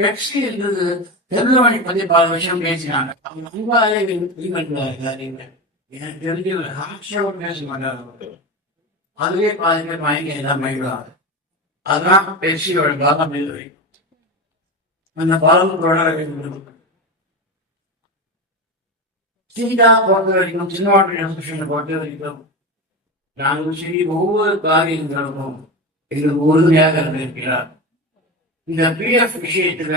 Pepsi என்பது தெருவாணி பத்தி பல விஷயம் பேசினாங்க. அவங்க அன்பாலே எனக்கு தெரிஞ்சு ஒரு ஹாட்ஷோட் பேச மாட்டாங்க. அதுவே பாதி பேர் மயங்கி எல்லாம் மயிடுவாங்க. அதுதான் பெப்சியோட பலம். இல்லை அந்த பலம் தொடர வேண்டும். சீதா பொறுத்த வரைக்கும், சின்ன பொறுத்த வரைக்கும் நாங்கள் சரி ஒவ்வொரு காரியங்களுக்கும் எங்களுக்கு உறுதியாக இருந்திருக்கிறார். இந்த பிஎஃப் விஷயத்துல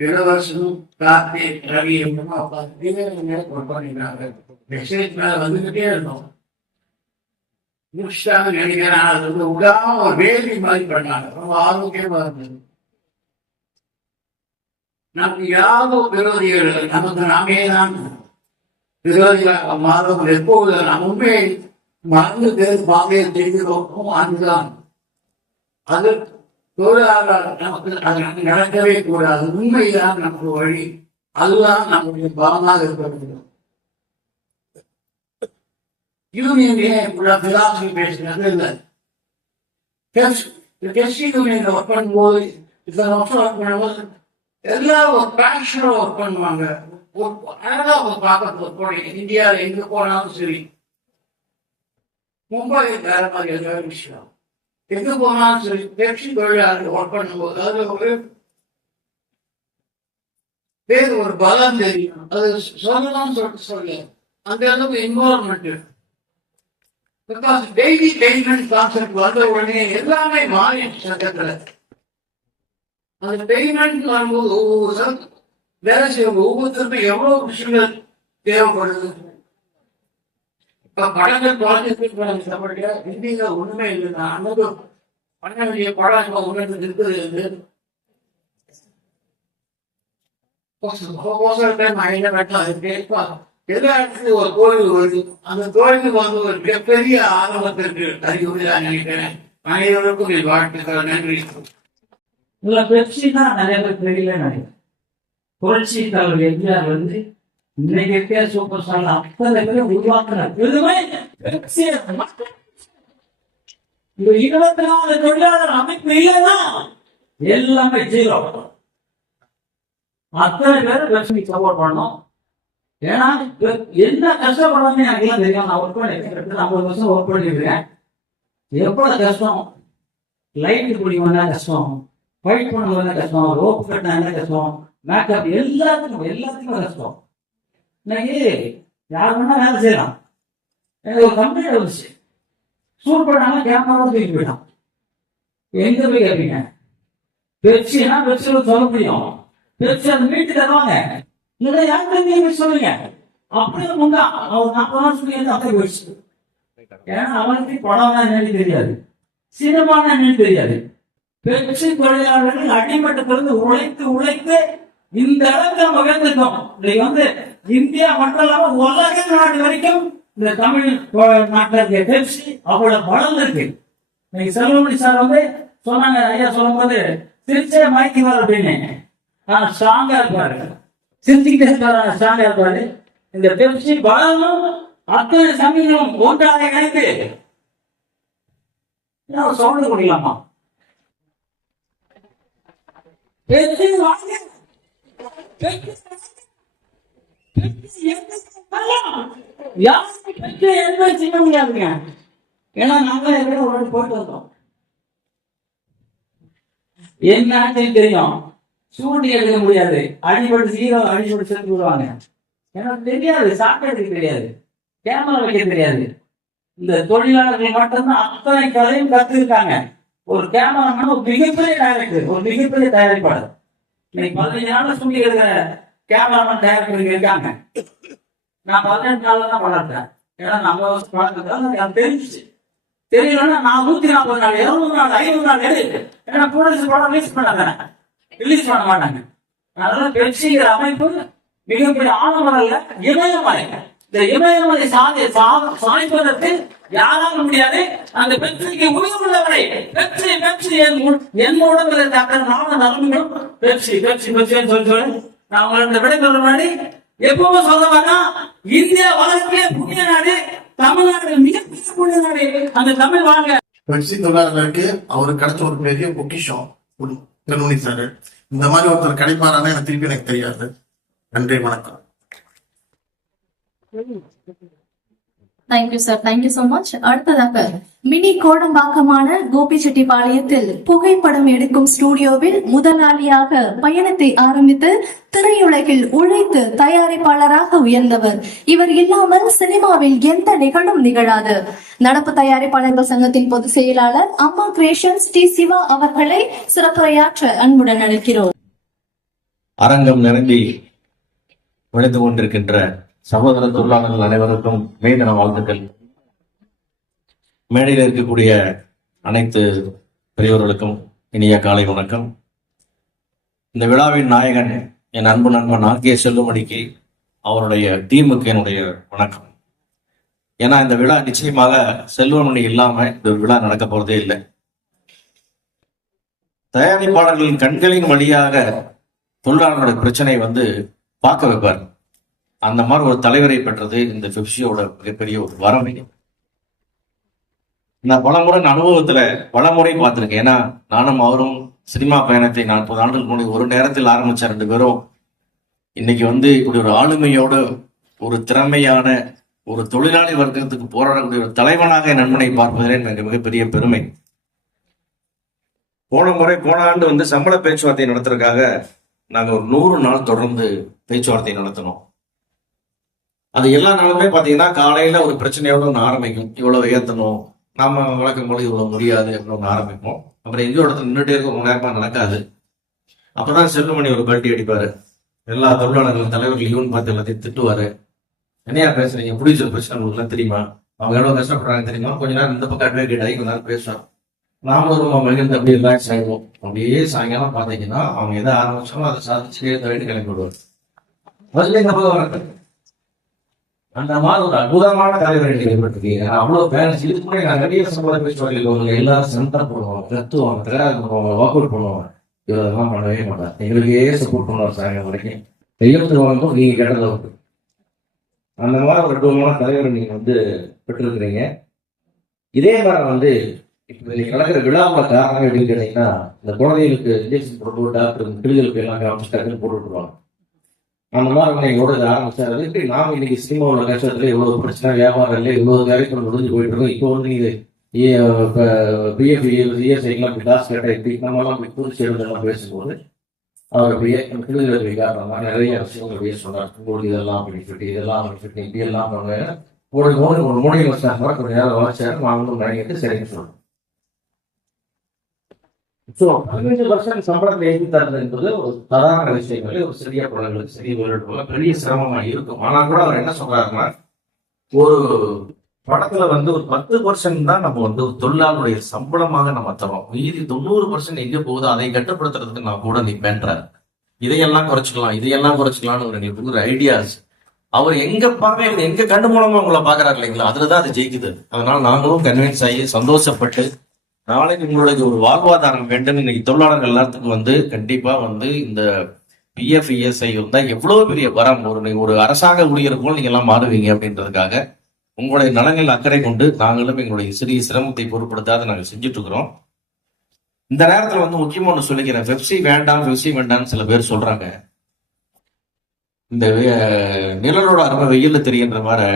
இளவரசனும் கார்த்தி ரவி மெசேஜ் மேல வந்துகிட்டே இருந்தோம். முடிச்சாங்க நினைக்கிறேன். அது வந்து உடாம ஒரு வேலி மாதிரி பண்ணாங்க. ரொம்ப ஆரோக்கியமா இருந்தது. நமக்கு யாரோ விரோதிகள், நமக்கு நாமே தான் விரோதிகளாக மாறும். எப்போது நாம் உண்மையை மறந்து பேர் பாதையை தெரிகிறோம் அதுதான். அது நமக்கு அது நடக்கவே கூடாது. உண்மைதான் நமக்கு வழி. அதுதான் நம்முடைய பலமாக இருக்க வேண்டும். யூனியன் பிலாசபி பேசுறது இல்லை. யூனியன் ஒர்க் பண்ணும்போது இத்தனை வருஷம் ஒர்க் பண்ணும்போது எல்லாரும் ஒரு பேஷனோட ஒர்க் பண்ணுவாங்க. அழகா ஒரு பார்க்க ஒர்க் பண்ணி இந்தியாவில் எங்க போனாலும் சரி, மும்பை வேற மாதிரி எல்லா விஷயம் எங்க போனாலும் சரி, பெப்சி தொழிலாளர்கள் ஒர்க் பண்ணும்போது அது ஒரு பேர் ஒரு பலம் தெரியும். அது சொல்லலாம் சொல்ல அந்த அளவுக்கு involvement. Because daily payment concept வந்த உடனே எல்லாமே மாறிடுச்சு சட்டத்துல. அந்த பேமெண்ட் வரும்போது ஒவ்வொரு வேலை செய்யும் ஒவ்வொருத்தருக்கும் எவ்வளவு விஷயங்கள் தேவைப்படுது. இப்ப படங்கள் குறைஞ்சிருக்கு. ஹிந்தியில ஒண்ணுமே இல்லைன்னா அன்னைக்கு பண்ண வேண்டிய படம் இப்ப ஒண்ணு இருக்குது. எல்லா இடத்துலயும் ஒரு கோயில் வருது. அந்த கோயிலுக்கு வந்து ஒரு மிகப்பெரிய ஆரம்பத்திற்கு அறிவுரையா நினைக்கிறேன். அனைவருக்கும் வாழ்த்துக்கள். நன்றி. இதுல பெப்சி தான் நிறைய பேர் தெரியல நினைக்கிறேன். புரட்சி தலைவர் எம்ஜிஆர் வந்து இன்னைக்கு இருக்க சூப்பர் ஸ்டார் அத்தனை பேரும் உருவாக்குறார். இந்த 24 தொழிலாளர் அமைப்பு இல்லைன்னா எல்லாமே ஜீரோ. அத்தனை பேரும் பெப்சி சப்போர்ட் பண்ணணும். ஏன்னா என்ன கஷ்டப்படுறதுன்னு எனக்கு எல்லாம் தெரியும். நான் ஒர்க் பண்ணிருக்கேன். 50 வருஷம் ஒர்க் பண்ணிருக்கேன். எவ்வளவு கஷ்டம். லைட் பிடிக்கணும்னா கஷ்டம், ஃபைட் பண்ணணும்னா கஷ்டம், ரோப் கட்டினா என்ன கஷ்டம், மேக்கப் எல்லாத்துக்கும் கஷ்டம். இன்னைக்கு யார் வேணா வேலை செய்யலாம். எனக்கு ஒரு கம்பெனி வந்துச்சு. ஷூட் பண்ணாங்க, கேமரா தூக்கி போயிட்டான். எங்க போய் கேட்பீங்க? பெப்சினா பெப்சில சொல்ல முடியும். பெப்சி அந்த மீட்டு தருவாங்க. இல்லை யாருக்கு நீங்க சொல்லுங்க. அப்படியே முன்னா அவர் 40 வருஷத்துக்கு அப்படியே போயிடுச்சு. ஏன்னா அவனுக்கு படம் என்னன்னு தெரியாது, சினிமான என்னன்னு தெரியாது. பெப்சி தொழிலாளர்கள் அடிமட்டத்திலிருந்து உழைத்து இந்த அளவுக்கு நம்ம உயர்ந்திருக்கோம். இன்னைக்கு வந்து இந்தியா மட்டும் இல்லாம உலக நாடு வரைக்கும் இந்த தமிழ் நாட்டில் இருக்க பெப்சி அவ்வளவு வளர்ந்து. இன்னைக்கு செல்வமணி சார் வந்து சொன்னாங்க, ஐயா சொல்லும் போது சிரிச்சே மயக்கிவார் அப்படின்னு. ஸ்ட்ராங்கா இருப்பாரு, சிரிச்சுக்கிட்டே ஸ்ட்ராங்கா இருப்பாரு. இந்த பெப்சி வளரணும், அத்தனை சமயம் ஒன்றாக இணைத்து சவுண்ட் கொடுக்கலாமா? செய்ய முடியாதுங்க. ஏன்னா நாங்களே போயிட்டு வந்தோம். என்ன தெரியும், சூடு எடுக்க முடியாது. அடிபட்டு சேர்த்து விடுவாங்க. எனக்கு தெரியாது, சாப்பிட்டதுக்கு தெரியாது, கேமரா வைக்க தெரியாது. இந்த தொழிலாளர்கள் மட்டும்தான் அத்தனை கதையும் கற்றுருக்காங்க. ஒரு கேமராமேன் ஒரு மிகப்பெரிய டைரக்டர், ஒரு மிகப்பெரிய தயாரிப்பாளர். இன்னைக்கு 15 நாள்ல சொல்லி எடுக்கிற கேமராமேன் டைரக்டர் இருக்காங்க. நான் 18 நாள்ல தான் வளர்த்தேன். ஏன்னா நம்ம வளர்க்கறதுனால தெரிஞ்சிச்சு. தெரியலன்னா நான் 140 நாள் 200 நாள் 500 நாள் எடுத்து ஏன்னா ப்ரொடியூசர் படம் ரிலீஸ் பண்ண மாட்டாங்க. அதனால பெப்சிங்கிற அமைப்பு மிகப்பெரிய ஆழமல்ல, இமயமலை. இந்த இமயமலை சாய்ப்பதற்கு யாராலும் முடியாது. அந்த பெப்சிக்கு உயிர்வுள்ளவரை பெப்சி என் உடம்புல இருக்க அத்தனை நலன்களும் பெப்சி சொல்லி நான் உங்களை விடைபெற முன்னாடி எப்பவும் சொல்லுவாங்க, இந்தியா வளர்ச்சியே புண்ணிய நாடு, தமிழ்நாடு மிகப்பெரிய புண்ணிய நாடு. அந்த தமிழ் வாங்க. பெப்சி தொழிலாளர்களுக்கு அவருக்கு கிடைச்ச ஒரு பெரிய பொக்கிஷம் சார். இந்த மாதிரி ஒருத்தர் கிடைப்பாரான்னு எனக்கு திருப்பி எனக்கு தெரியாது. நன்றி, வணக்கம். Thank you sir, thank you so much. அடுத்ததாக மினி கோடம்பாக்கமான கோபிச்செட்டிப்பாளையத்தில் புகைப்படம் எடுக்கும் ஸ்டுடியோவில் முதலாளியாக பயணத்தை ஆரம்பித்து திரையுலகில் உழைத்து தயாரிப்பாளராக உயர்ந்தவர். இவர் இல்லாமல் சினிமாவில் எந்த நிகழும் நிகழாது. நடப்பு தயாரிப்பாளர்கள் சங்கத்தின் பொதுச் செயலாளர் அம்மா கிரியேஷன்ஸ் டி சிவா அவர்களை சிறப்புரையாற்ற அன்புடன் அழைக்கிறோம். அரங்கம் நிரம்பி விளைந்து கொண்டிருக்கின்ற சகோதர தொழிலாளர்கள் அனைவருக்கும் மே தின வாழ்த்துக்கள். மேடையில் இருக்கக்கூடிய அனைத்து பெரியவர்களுக்கும் இனிய காலை வணக்கம். இந்த விழாவின் நாயகன் என் அன்பு நண்பன் ஆர்கே செல்லுமணிக்கு அவருடைய டீமுக்கு என்னுடைய வணக்கம். ஏன்னா இந்த விழா நிச்சயமாக செல்வமணி இல்லாம இந்த விழா நடக்க போறதே இல்லை. தயாரிப்பாளர்களின் கண்களின் வழியாக தொழிலாளர்களுடைய பிரச்சனை பார்க்க வைப்பார். அந்த மாதிரி ஒரு தலைவரை பெற்றது இந்த பெப்சியோட மிகப்பெரிய ஒரு வரம். நான் பலமுறை அனுபவத்துல பலமுறை பார்த்திருக்கேன். ஏன்னா நானும் அவரும் சினிமா பயணத்தை 40 ஆண்டுகளுக்கு முன்னாடி ஒரு நேரத்தில் ஆரம்பிச்ச 2 பேரும் இன்னைக்கு இப்படி ஒரு ஆளுமையோட ஒரு திறமையான ஒரு தொழிலாளி வர்க்கத்துக்கு போராடக்கூடிய ஒரு தலைவனாக என் நண்பனை பார்ப்பதிலே எனக்கு மிகப்பெரிய பெருமை. போன ஆண்டு சம்பள பேச்சுவார்த்தை நடத்துறதுக்காக நாங்க ஒரு 100 நாள் தொடர்ந்து பேச்சுவார்த்தை நடத்தினோம். அது எல்லா நாளுமே பாத்தீங்கன்னா காலையில ஒரு பிரச்சனையோட ஒன்று ஆரம்பிக்கும். இவ்வளவு ஏத்தணும், நாம வழக்கம் போல இவ்வளவு முடியாது அப்படின்னு ஒன்று ஆரம்பிப்போம். அப்புறம் எங்கேயோ இடத்துல நின்றுட்டே இருக்கும், ரொம்ப நேரமா நடக்காது. அப்பதான் செல்லுமணி ஒரு கழட்டி அடிப்பாரு. எல்லா தொழிலாளர்கள் தலைவர்கள் ஈவன் பார்த்து எல்லாத்தையும் திட்டுவாரு. என்னையா பேசுறீங்க, பிடிச்ச பிரச்சனை உங்களுக்கு தெரியுமா, அவங்க எவ்வளவு கஷ்டப்படுறாங்க தெரியுமா, கொஞ்ச நேரம் இந்த பக்கம் அட்வொகேட் ஆகி கொஞ்ச நேரம் பேசுவோம். நாம ஒரு மகிழ்ந்து அப்படியே ரிலாக்ஸ் ஆயிடுவோம். அப்படியே சாயங்காலம் பாத்தீங்கன்னா அவங்க எதை ஆரம்பிச்சாலும் அதை சாதிச்சுட்டே கிளம்பி விடுவார். முதல்ல இந்த பக்கம் வர அந்த மாதிரி ஒரு அற்புதமான தலைவரை ஏற்பட்டிருக்கீங்க. அவ்வளவு பேரண்ட்ஸ் இதுக்கு முன்னாடி நான் நிறைய சம்பள பேச்சுவார்த்தைகள் எல்லாரும் சென்டர் போடுவாங்க, கத்துவாங்க, தயார் பண்ணுவாங்க, வாக் அவுட் பண்ணுவாங்க. இதெல்லாம் பண்ணவே மாட்டாங்க. எங்களுக்கே சப்போர்ட் பண்ணுவார் சாயங்காலம் வரைக்கும். தெய்வத்துக்கு நீங்க கேட்டது அந்த மாதிரி ஒரு அற்புதமான தலைவரை நீங்க பெற்றிருக்கிறீங்க. இதே மாதிரி இப்ப இன்னைக்கு நடக்கிற விழாவோட காரணம் எப்படின்னு கேட்டீங்கன்னா, இந்த குழந்தைகளுக்கு இன்ஜெக்ஷன் போட்டு டாக்டர் கிளிகளுக்கு எல்லாம் காமிச்சு போட்டு விட்டுருவாங்க. அந்த மாதிரி எங்களோட ஆரம்பிச்சாரு. நாம இன்னைக்கு சினிமாவோட கஷ்டத்துல எவ்வளவு பிரச்சனை, வியாபாரம் இல்லை, இவ்வளவு வேலைகள் முடிஞ்சு போயிட்டு இருக்கோம். இப்போ நீங்க பிஎஃப் இஎஸ்ஐக்கெல்லாம் காசு கேட்டா இப்படி நம்மலாம் புதுச்சு எல்லாம் பேசும்போது அவர் கிளிகளுக்கு காரணமா நிறைய விஷயங்கள் சொன்னார். உங்களுக்கு இதெல்லாம் அப்படி ஃபிட்டி, இதெல்லாம் அப்படி ஃபிட்டி, இப்படி எல்லாம் பண்ணுவேன். ஒரு மூணு வருஷம் கொஞ்சம் நேரம் வளர்ச்சாரு. நாங்களும் நினைக்கிட்டு சரின்னு சொல்றோம். 15% சம்பளத்தை எழுதி தரது என்பது ஒரு சாதாரண விஷயங்கள், ஒரு சிறிய குழந்தைகளுக்கு சிறிய வீரர்களுக்கு பெரிய சிரமமா இருக்கும். ஆனா கூட அவர் என்ன சொல்றாருன்னா, ஒரு படத்துல ஒரு 10% தான் நம்ம தொழிலாளருடைய சம்பளமாக நம்ம தரோம், மீதி 90% எங்க போகுது அதை கட்டுப்படுத்துறதுக்கு நான் கூட நிப்பேன்றார். இதையெல்லாம் குறைச்சிக்கலாம்னு ஒரு ஐடியாஸ் அவர் எங்க பார்வை எங்க கண்டு மூலமா உங்களை பாக்குறாரு இல்லைங்களா, அதுலதான் அது ஜெயிக்குது. அதனால நாங்களும் கன்வின்ஸ் ஆகி சந்தோஷப்பட்டு நாளைக்கு உங்களுக்கு ஒரு வாழ்வாதாரம் வேண்டும். இன்னைக்கு தொழிலாளர்கள் எல்லாத்துக்கும் கண்டிப்பா இந்த பிஎஃப் இஎஸ்ஐ எவ்வளவு பெரிய வரம். ஒரு அரசாங்க ஊழியர் போல் நீங்க எல்லாம் மாறுவீங்க அப்படின்றதுக்காக உங்களுடைய நலங்கள் அக்கறை கொண்டு நாங்களும் எங்களுடைய சிறிய சிரமத்தை பொருட்படுத்தாத நாங்கள் செஞ்சுட்டு இருக்கிறோம். இந்த நேரத்துல முக்கியமா ஒன்று சொல்லிக்கிறேன். பெப்சி வேண்டாம்னு சில பேர் சொல்றாங்க. இந்த நிழலோட அருமை வெயில்ல தெரியுன்ற மாதிரி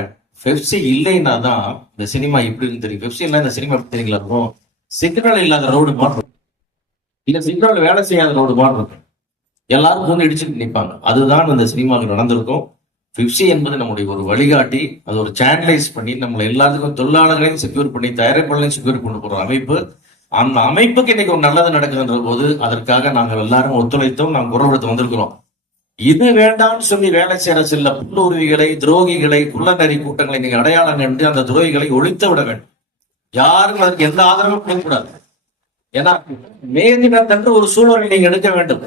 பெப்சி இல்லைன்னா தான் இந்த சினிமா இப்படின்னு தெரியும். பெப்சி இல்லை இந்த சினிமா எப்படி தெரியுங்களா இருக்கும், சிக்னல் இல்லாத ரோடு மாறும், இல்ல சிக்னல் வேலை செய்யாத ரோடு மாறும், எல்லாரும் இடிச்சுட்டு நிற்பாங்க. அதுதான் இந்த சினிமாவுக்கு நடந்திருக்கும். பெப்சி என்பது நம்முடைய ஒரு வழிகாட்டி. அது ஒரு சேனலைஸ் பண்ணி நம்மளை எல்லாத்துக்கும் தொழிலாளர்களையும் செக்யூர் பண்ணி தயாரிப்பாளர்களையும் செக்யூர் பண்ண போற அமைப்பு. அந்த அமைப்புக்கு இன்னைக்கு ஒரு நல்லது நடக்குதுன்ற போது அதற்காக நாங்கள் எல்லாரும் ஒத்துழைத்தோம், நாங்கள் குரல் கொடுத்து வந்திருக்கிறோம். இது வேண்டாம்னு சொல்லி வேலை செய்யற சில புல்லுருவிகளை, துரோகிகளை, குள்ளநரி கூட்டங்களை நீங்க அடையாளம் கண்டு அந்த துரோகிகளை ஒழித்து விட வேண்டும். யாரும் அதற்கு எந்த ஆதரவும் கொடுக்கக்கூடாது. ஏன்னா மேதினத்தன்று ஒரு சூழலை நீங்க எடுக்க வேண்டும்.